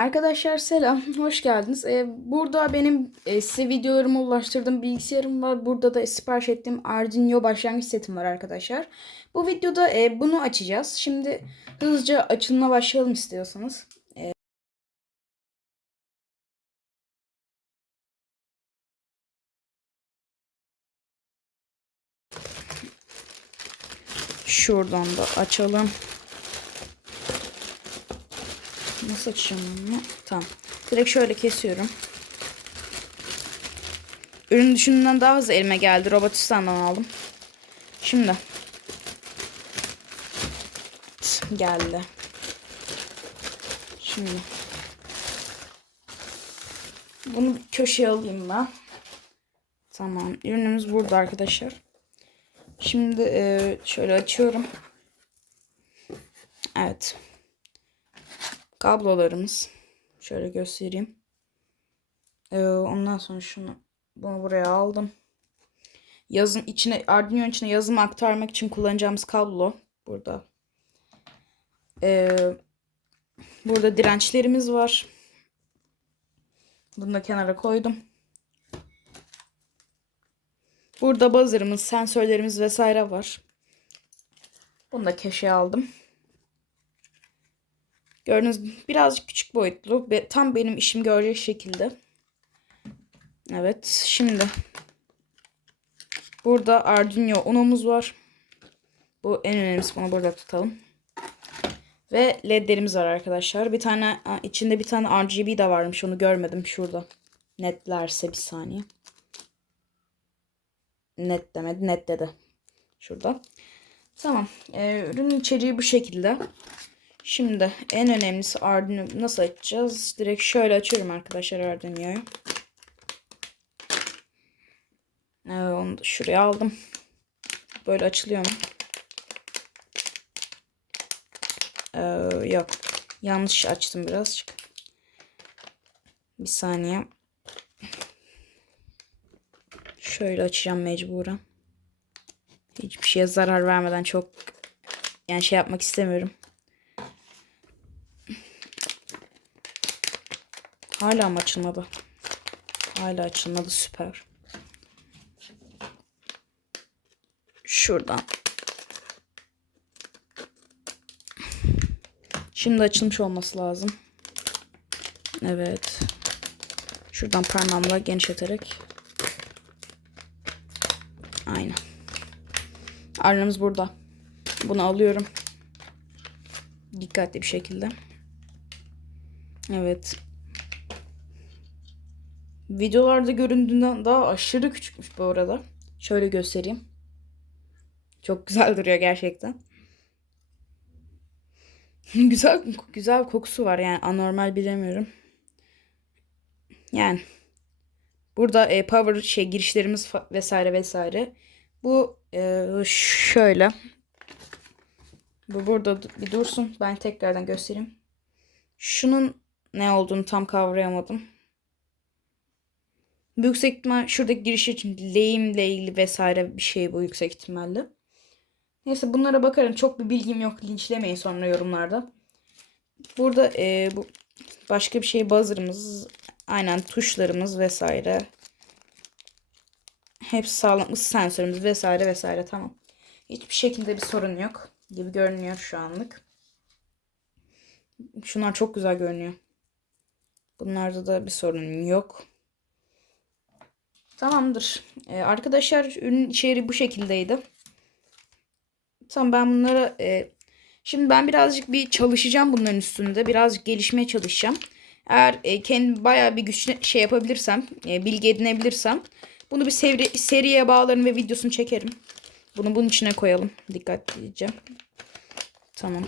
Arkadaşlar selam, hoş geldiniz. Ee, burada benim e, size videolarımı ulaştırdığım bilgisayarım var. Burada da sipariş ettiğim Arduino başlangıç setim var arkadaşlar. Bu videoda e, bunu açacağız. Şimdi hızlıca açılma başlayalım istiyorsanız. E, şuradan da açalım. Nasıl açacağım bunu? Tamam. Direkt şöyle kesiyorum. Ürün düşündüğümden daha hızlı elime geldi. Robotistan'dan aldım. Şimdi. Geldi. Şimdi. Bunu bir köşeye alayım ben. Tamam. Ürünümüz burada arkadaşlar. Şimdi e, şöyle açıyorum. Evet kablolarımız. Şöyle göstereyim. Ee, ondan sonra şunu bunu buraya aldım. Yazın içine Arduino içine yazım aktarmak için kullanacağımız kablo burada. Ee, burada dirençlerimiz var. Bunu da kenara koydum. Burada buzzer'ımız, sensörlerimiz vesaire var. Bunu da keşe aldım. Gördüğünüz birazcık küçük boyutlu tam benim işim görecek şekilde. Evet şimdi burada Arduino Uno'muz var. Bu en önemlisi bunu burada tutalım. Ve ledlerimiz var arkadaşlar. Bir tane içinde bir tane RGB de varmış onu görmedim şurada. Netlerse bir saniye. Net demedi net dedi. Şurada. Tamam. Ee, ürünün içeriği bu şekilde. Şimdi en önemlisi Arduino nasıl açacağız? Direkt şöyle açıyorum arkadaşlar Arduino'yu. Evet, onu da şuraya aldım. Böyle açılıyor mu? Ee, yok. Yanlış açtım birazcık. Bir saniye. Şöyle açacağım mecburen. Hiçbir şeye zarar vermeden çok yani şey yapmak istemiyorum. Hala mı açılmadı? Hala açılmadı süper. Şuradan. Şimdi açılmış olması lazım. Evet. Şuradan parmağımla genişleterek. Aynen. Arnamız burada. Bunu alıyorum. Dikkatli bir şekilde. Evet. Videolarda göründüğünden daha aşırı küçükmüş bu arada. Şöyle göstereyim. Çok güzel duruyor gerçekten. güzel güzel kokusu var yani anormal bilemiyorum. Yani burada e, power şey girişlerimiz vesaire vesaire. Bu e, şöyle. Bu burada bir dursun. Ben tekrardan göstereyim. Şunun ne olduğunu tam kavrayamadım. Yüksek ihtimal şuradaki giriş için lehimle ilgili vesaire bir şey bu yüksek ihtimalle. Neyse bunlara bakarım. Çok bir bilgim yok. Linçlemeyin sonra yorumlarda. Burada e, bu başka bir şey buzzer'ımız, aynen tuşlarımız vesaire. Hepsi sağlam ısı sensörümüz vesaire vesaire tamam. Hiçbir şekilde bir sorun yok gibi görünüyor şu anlık. Şunlar çok güzel görünüyor. Bunlarda da bir sorun yok. Tamamdır. Ee, arkadaşlar ürün içeriği bu şekildeydi. Tamam ben bunları e, şimdi ben birazcık bir çalışacağım bunların üstünde. Birazcık gelişmeye çalışacağım. Eğer e, kendi bayağı bir güçlü şey yapabilirsem, e, bilgi edinebilirsem bunu bir seri, seriye bağlarım ve videosunu çekerim. Bunu bunun içine koyalım. Dikkatlice. Tamam.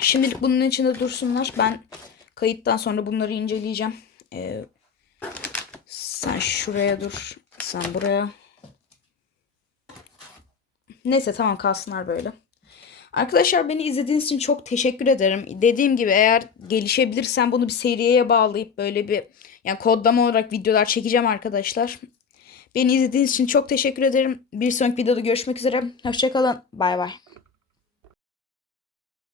Şimdilik bunun içinde dursunlar. Ben kayıttan sonra bunları inceleyeceğim. Ee, sen şuraya dur. Sen buraya. Neyse tamam kalsınlar böyle. Arkadaşlar beni izlediğiniz için çok teşekkür ederim. Dediğim gibi eğer gelişebilirsem bunu bir seriye bağlayıp böyle bir yani kodlama olarak videolar çekeceğim arkadaşlar. Beni izlediğiniz için çok teşekkür ederim. Bir sonraki videoda görüşmek üzere. Hoşçakalın. Bay bay.